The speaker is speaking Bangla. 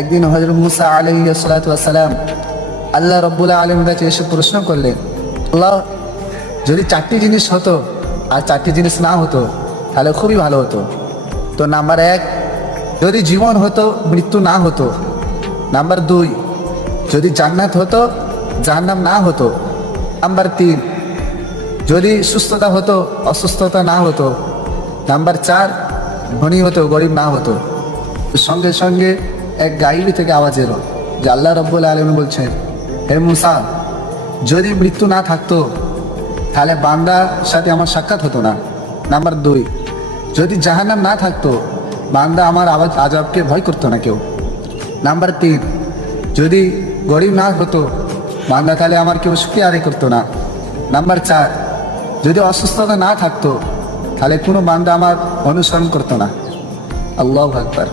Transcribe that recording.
একদিন হযরত মুসা আলাইহিস সালাতু ওয়াস সালাম আল্লাহ রাব্বুল আলামিনের কাছে এসে প্রশ্ন করলেন, আল্লাহ, যদি চারটি জিনিস হতো আর চারটি জিনিস না হতো তাহলে খুবই ভালো হতো। তো নাম্বার 1, যদি জীবন হতো মৃত্যু না হতো। নাম্বার 2, যদি জান্নাত হতো জাহান্নাম না হতো। নাম্বার 3, যদি সুস্থতা হতো অসুস্থতা না হতো। নাম্বার 4, ধনী হতো গরিব না হতো। সঙ্গে সঙ্গে এক গাইবি থেকে আওয়াজ এলো যে আল্লাহ রাব্বুল আলামিন বলছেন, হে মুসা, যদি মৃত্যু না থাকতো তাহলে বান্দার সাথে আমার সাক্ষাৎ হতো না। নাম্বার 2, যদি জাহান্নাম না থাকতো বান্দা আমার আযাবকে ভয় করতো না কেউ। নাম্বার 3, যদি গরিব না হতো বান্দা তাহলে আমার কেউ শুকরিয়া আদায় করতো না। নাম্বার 4, যদি অসুস্থতা না থাকতো তাহলে কোনো বান্দা আমার অনুসরণ করতো না। আল্লাহু আকবার।